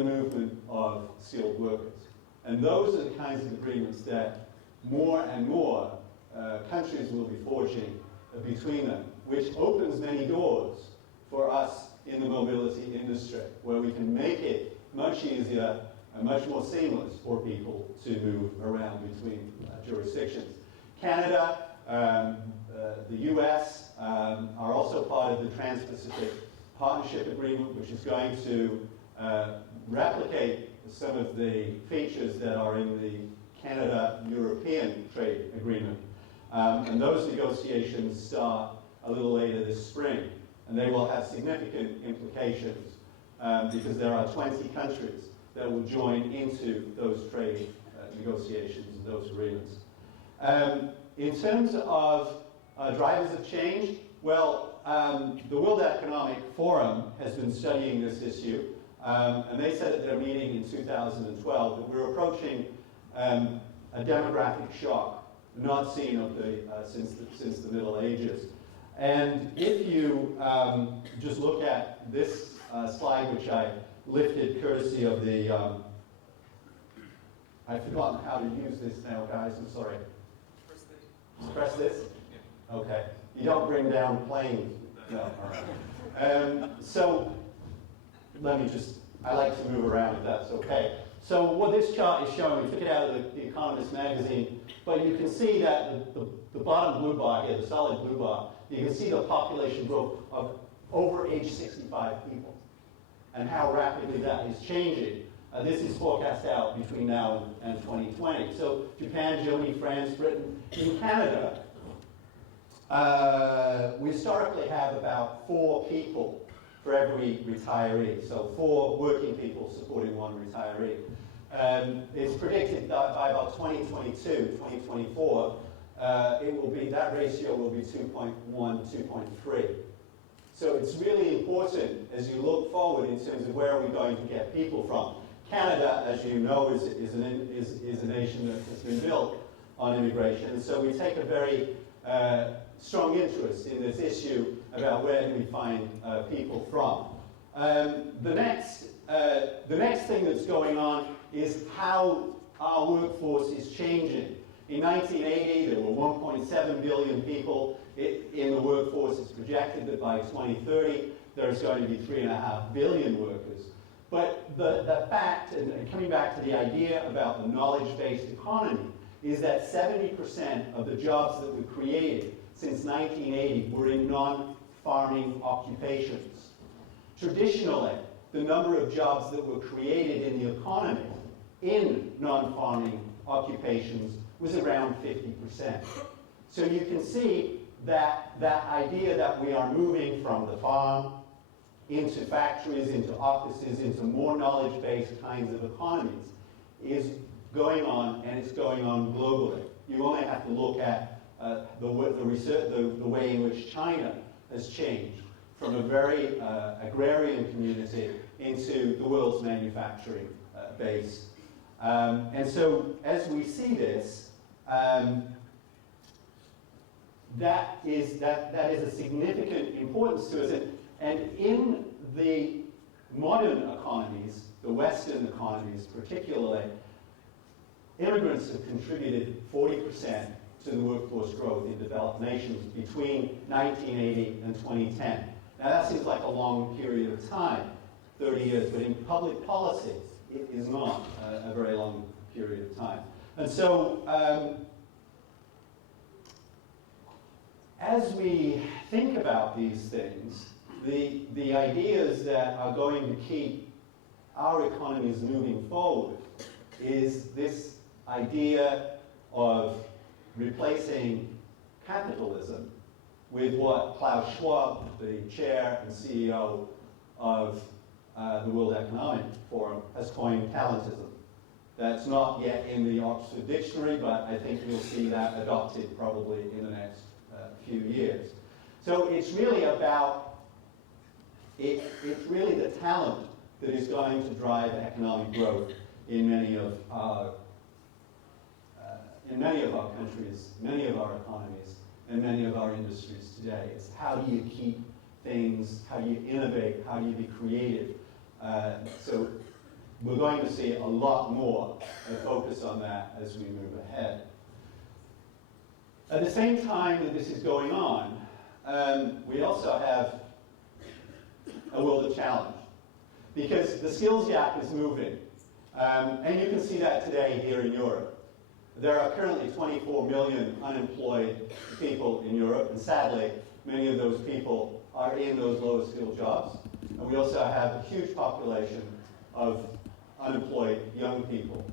the movement of skilled workers. And those are the kinds of agreements that more and more countries will be forging between them, which opens many doors for us in the mobility industry, where we can make it much easier and much more seamless for people to move around between jurisdictions. Canada, the US are also part of the Trans-Pacific Partnership Agreement, which is going to replicate some of the features that are in the Canada-European Trade Agreement. And those negotiations start a little later this spring, and they will have significant implications because there are 20 countries that will join into those trade negotiations and those agreements. In terms of drivers of change, well, the World Economic Forum has been studying this issue, and they said at their meeting in 2012 that we're approaching a demographic shock not seen of since the Middle Ages. And if you just look at this slide, which I lifted courtesy of the, I've forgotten how to use this now, guys, I'm sorry. Press this. Press this? Yeah. Okay. You don't bring down planes. No, all right. So, let me just, I like to move around if that's okay. So what this chart is showing, we took it out of the Economist magazine, but you can see that the bottom blue bar here, the solid blue bar, you can see the population growth of over age 65 people and how rapidly that is changing. This is forecast out between now and 2020. So Japan, Germany, France, Britain. In Canada, we historically have about 4 people for every retiree. So 4 working people supporting 1 retiree. It's predicted that by about 2022, 2024, that ratio will be 2.1, 2.3. So it's really important as you look forward in terms of where are we going to get people from. Canada, as you know, is a nation that has been built on immigration. So we take a very strong interest in this issue about where do we find people from. The next thing that's going on is how our workforce is changing. In 1980, there were 1.7 billion people in the workforce. It's projected that by 2030, there's going to be 3.5 billion workers. But the fact, and coming back to the idea about the knowledge-based economy, is that 70% of the jobs that were created since 1980 were in non-farming occupations. Traditionally, the number of jobs that were created in the economy in non-farming occupations was around 50%. So you can see that that idea that we are moving from the farm into factories, into offices, into more knowledge-based kinds of economies is going on, and it's going on globally. You only have to look at the way in which China has changed from a very agrarian community into the world's manufacturing base. And so as we see this, that is a significant importance to us. And in the modern economies, the Western economies particularly, immigrants have contributed 40% to the workforce growth in developed nations between 1980 and 2010. Now that seems like a long period of time, 30 years, but in public policy, it is not a very long period of time. And so, as we think about these things, the ideas that are going to keep our economies moving forward is this idea of replacing capitalism with what Klaus Schwab, the chair and CEO of the World Economic Forum, has coined talentism. That's not yet in the Oxford Dictionary, but I think you'll see that adopted probably in the next few years. So it's really about, it's really the talent that is going to drive economic growth in many of our countries, many of our economies, and many of our industries today. It's how do you keep things, how do you innovate, how do you be creative? So we're going to see a lot more focus on that as we move ahead. At the same time that this is going on, we also have a world of challenge, because the skills gap is moving. And you can see that today here in Europe. There are currently 24 million unemployed people in Europe, and sadly, many of those people are in those lower skilled jobs. And we also have a huge population of unemployed young people.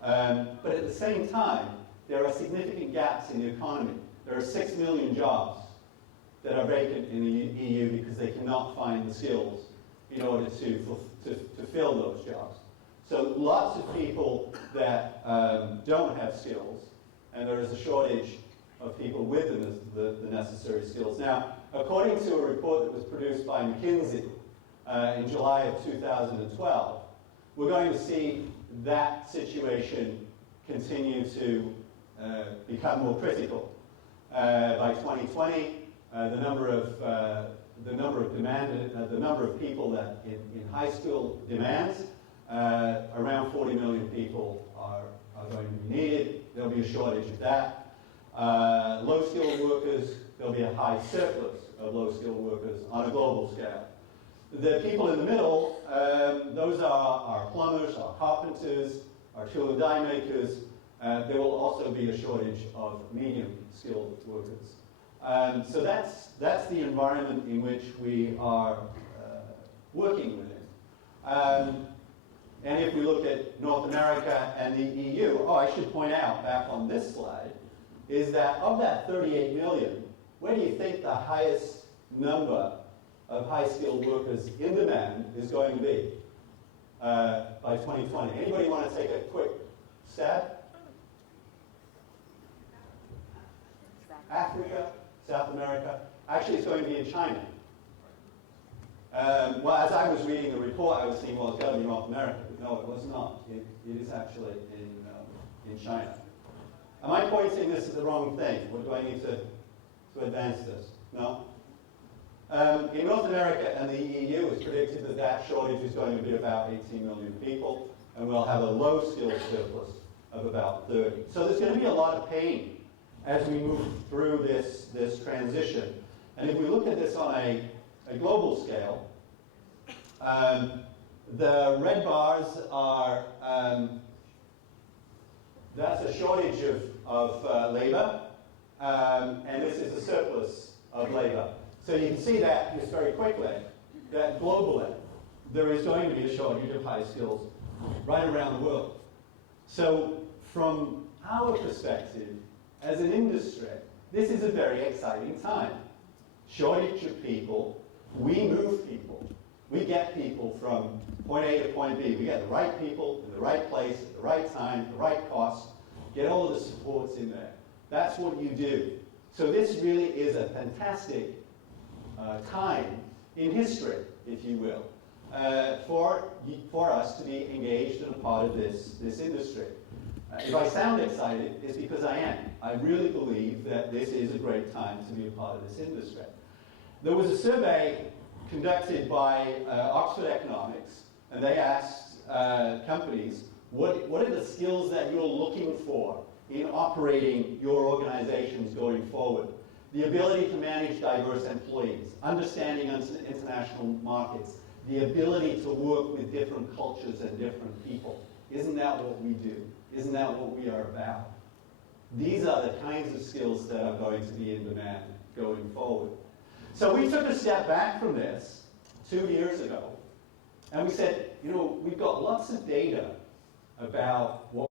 But at the same time, there are significant gaps in the economy. There are 6 million jobs that are vacant in the EU because they cannot find the skills in order to fill those jobs. So lots of people that don't have skills, and there is a shortage of people with the necessary skills. Now, according to a report that was produced by McKinsey in July of 2012, we're going to see that situation continue to become more critical. By 2020, the number of people that in high school demands, around 40 million people are going to be needed. There'll be a shortage of that. Low-skilled workers, there'll be a high surplus of low-skilled workers on a global scale. The people in the middle, those are our plumbers, our carpenters, our tool and die makers. There will also be a shortage of medium-skilled workers. So that's the environment in which we are working within. And if we look at North America and the EU, I should point out back on this slide, is that of that 38 million, where do you think the highest number of high-skilled workers in demand is going to be by 2020? Anybody want to take a quick stab? Africa, South America. Actually, it's going to be in China. Well, as I was reading the report, I was thinking, well, it's got to be North America. But no, it was not. It is actually in China. Am I pointing this at the wrong thing? Or do I need to advance this? No? In North America and the EU, it's predicted that that shortage is going to be about 18 million people, and we'll have a low-skilled surplus of about 30. So there's going to be a lot of pain as we move through this transition. And if we look at this on a global scale, the red bars are, that's a shortage of labor, and this is a surplus of labor. So you can see that just very quickly, that globally, there is going to be a shortage of high skills right around the world. So from our perspective, as an industry, this is a very exciting time. Shortage of people, we move people. We get people from point A to point B. We get the right people in the right place, at the right time, at the right cost, get all of the supports in there. That's what you do. So this really is a fantastic time in history, if you will, for us to be engaged in a part of this industry. If I sound excited, it's because I am. I really believe that this is a great time to be a part of this industry. There was a survey conducted by Oxford Economics, and they asked companies, what are the skills that you're looking for in operating your organizations going forward? The ability to manage diverse employees, understanding international markets, the ability to work with different cultures and different people. Isn't that what we do? Isn't that what we are about? These are the kinds of skills that are going to be in demand going forward. So we took a step back from this 2 years ago, and we said, we've got lots of data about what